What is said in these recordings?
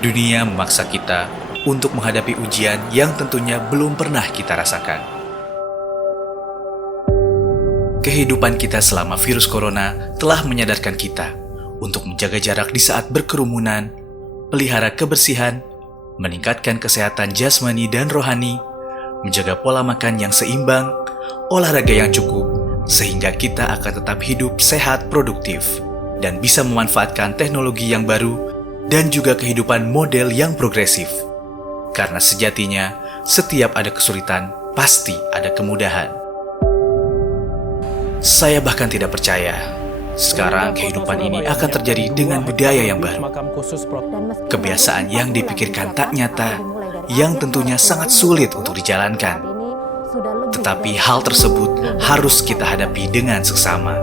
Dunia memaksa kita untuk menghadapi ujian yang tentunya belum pernah kita rasakan. Kehidupan kita selama virus corona telah menyadarkan kita untuk menjaga jarak di saat berkerumunan, pelihara kebersihan, meningkatkan kesehatan jasmani dan rohani, menjaga pola makan yang seimbang, olahraga yang cukup, sehingga kita akan tetap hidup sehat, produktif, dan bisa memanfaatkan teknologi yang baru dan juga kehidupan model yang progresif. Karena sejatinya, setiap ada kesulitan, pasti ada kemudahan. Saya bahkan tidak percaya, sekarang kehidupan ini akan terjadi dengan budaya yang baru. Kebiasaan yang dipikirkan tak nyata, yang tentunya sangat sulit untuk dijalankan. Tetapi hal tersebut harus kita hadapi dengan seksama.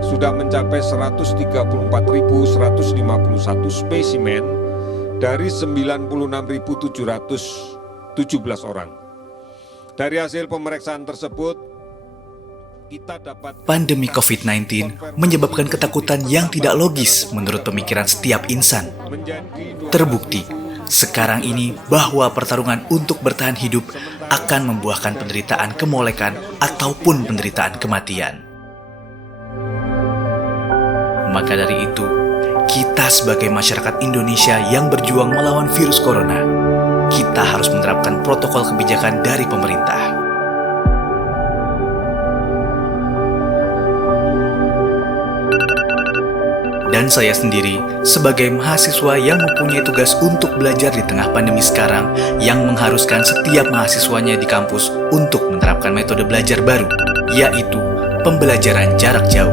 Sudah mencapai 134.151 spesimen dari 96.717 orang. Dari hasil pemeriksaan tersebut, kita dapat... Pandemi COVID-19 menyebabkan ketakutan yang tidak logis menurut pemikiran setiap insan. Terbukti, sekarang ini bahwa pertarungan untuk bertahan hidup akan membuahkan penderitaan kemolekan ataupun penderitaan kematian. Maka dari itu, kita sebagai masyarakat Indonesia yang berjuang melawan virus corona, kita harus menerapkan protokol kebijakan dari pemerintah. Dan saya sendiri, sebagai mahasiswa yang mempunyai tugas untuk belajar di tengah pandemi sekarang yang mengharuskan setiap mahasiswanya di kampus untuk menerapkan metode belajar baru, yaitu pembelajaran jarak jauh.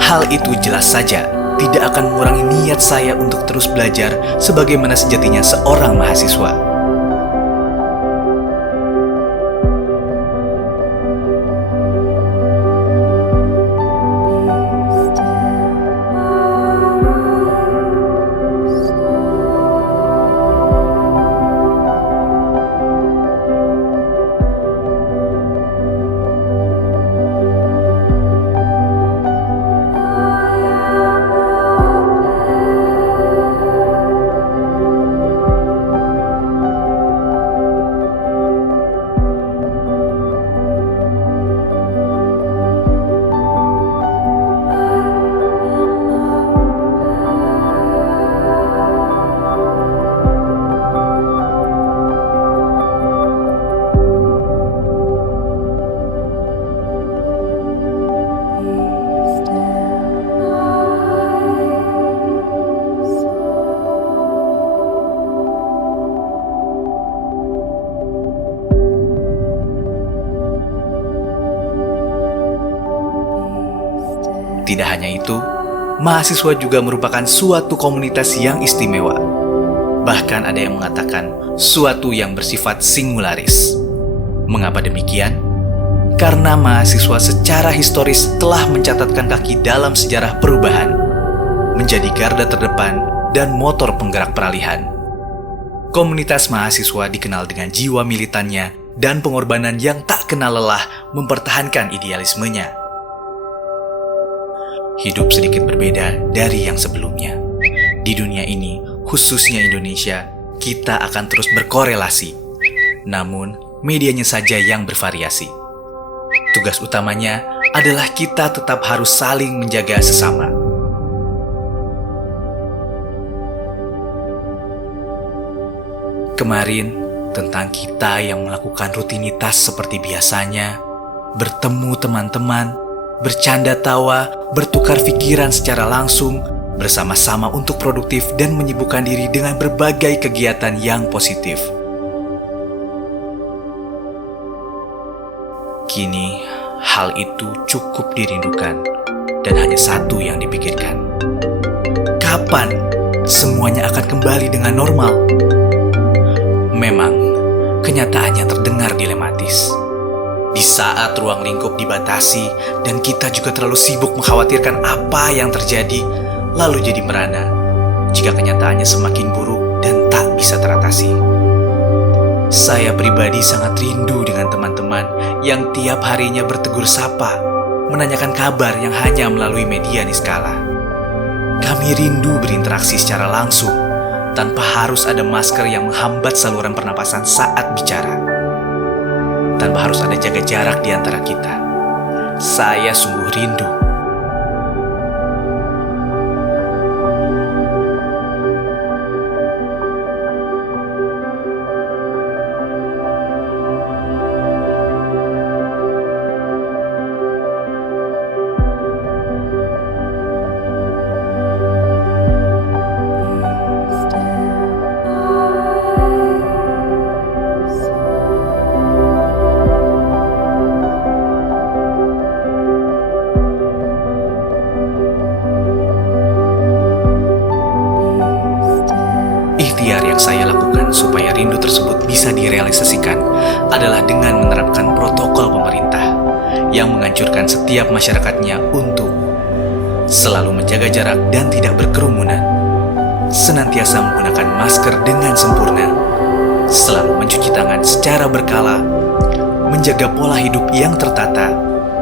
Hal itu jelas saja tidak akan mengurangi niat saya untuk terus belajar sebagaimana sejatinya seorang mahasiswa. Tidak hanya itu, mahasiswa juga merupakan suatu komunitas yang istimewa. Bahkan ada yang mengatakan suatu yang bersifat singularis. Mengapa demikian? Karena mahasiswa secara historis telah mencatatkan kaki dalam sejarah perubahan, menjadi garda terdepan dan motor penggerak peralihan. Komunitas mahasiswa dikenal dengan jiwa militannya dan pengorbanan yang tak kenal lelah mempertahankan idealismenya. Hidup sedikit berbeda dari yang sebelumnya. Di dunia ini, khususnya Indonesia, kita akan terus berkorelasi. Namun, medianya saja yang bervariasi. Tugas utamanya adalah kita tetap harus saling menjaga sesama. Kemarin, tentang kita yang melakukan rutinitas seperti biasanya, bertemu teman-teman, bercanda tawa, bertukar pikiran secara langsung, bersama-sama untuk produktif dan menyibukkan diri dengan berbagai kegiatan yang positif. Kini, hal itu cukup dirindukan dan hanya satu yang dipikirkan. Kapan semuanya akan kembali dengan normal? Memang, kenyataannya terdengar dilematis. Di saat ruang lingkup dibatasi dan kita juga terlalu sibuk mengkhawatirkan apa yang terjadi, lalu jadi merana jika kenyataannya semakin buruk dan tak bisa teratasi. Saya pribadi sangat rindu dengan teman-teman yang tiap harinya bertegur sapa, menanyakan kabar yang hanya melalui media niskala. Kami rindu berinteraksi secara langsung, tanpa harus ada masker yang menghambat saluran pernapasan saat bicara. Tanpa harus ada jaga jarak di antara kita. Saya sungguh rindu. Ikhtiar yang saya lakukan supaya rindu tersebut bisa direalisasikan adalah dengan menerapkan protokol pemerintah yang menganjurkan setiap masyarakatnya untuk selalu menjaga jarak dan tidak berkerumunan, senantiasa menggunakan masker dengan sempurna, selalu mencuci tangan secara berkala, menjaga pola hidup yang tertata,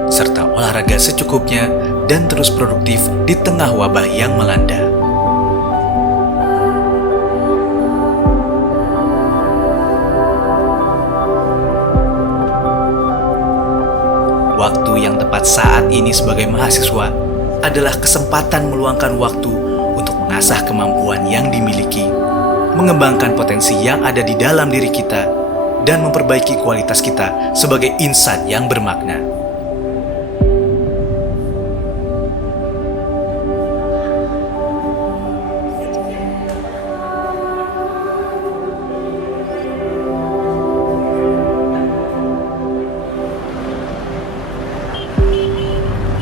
serta olahraga secukupnya dan terus produktif di tengah wabah yang melanda. Waktu yang tepat saat ini sebagai mahasiswa adalah kesempatan meluangkan waktu untuk mengasah kemampuan yang dimiliki, mengembangkan potensi yang ada di dalam diri kita, dan memperbaiki kualitas kita sebagai insan yang bermakna.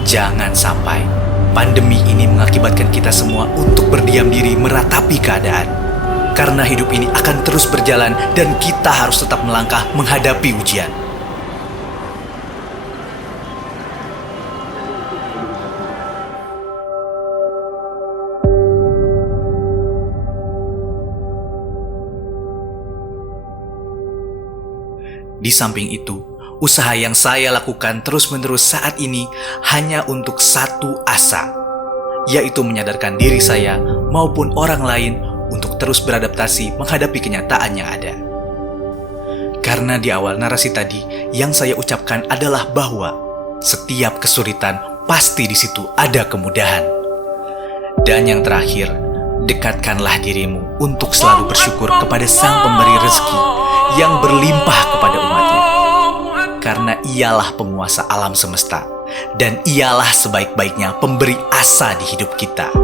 Jangan sampai pandemi ini mengakibatkan kita semua untuk berdiam diri meratapi keadaan. Karena hidup ini akan terus berjalan dan kita harus tetap melangkah menghadapi ujian. Di samping itu, usaha yang saya lakukan terus-menerus saat ini hanya untuk satu asa, yaitu menyadarkan diri saya maupun orang lain untuk terus beradaptasi menghadapi kenyataan yang ada. Karena di awal narasi tadi yang saya ucapkan adalah bahwa setiap kesulitan pasti di situ ada kemudahan. Dan yang terakhir, dekatkanlah dirimu untuk selalu bersyukur kepada Sang Pemberi rezeki yang berlimpah kepada umatnya. Karena ialah penguasa alam semesta, dan ialah sebaik-baiknya pemberi asa di hidup kita.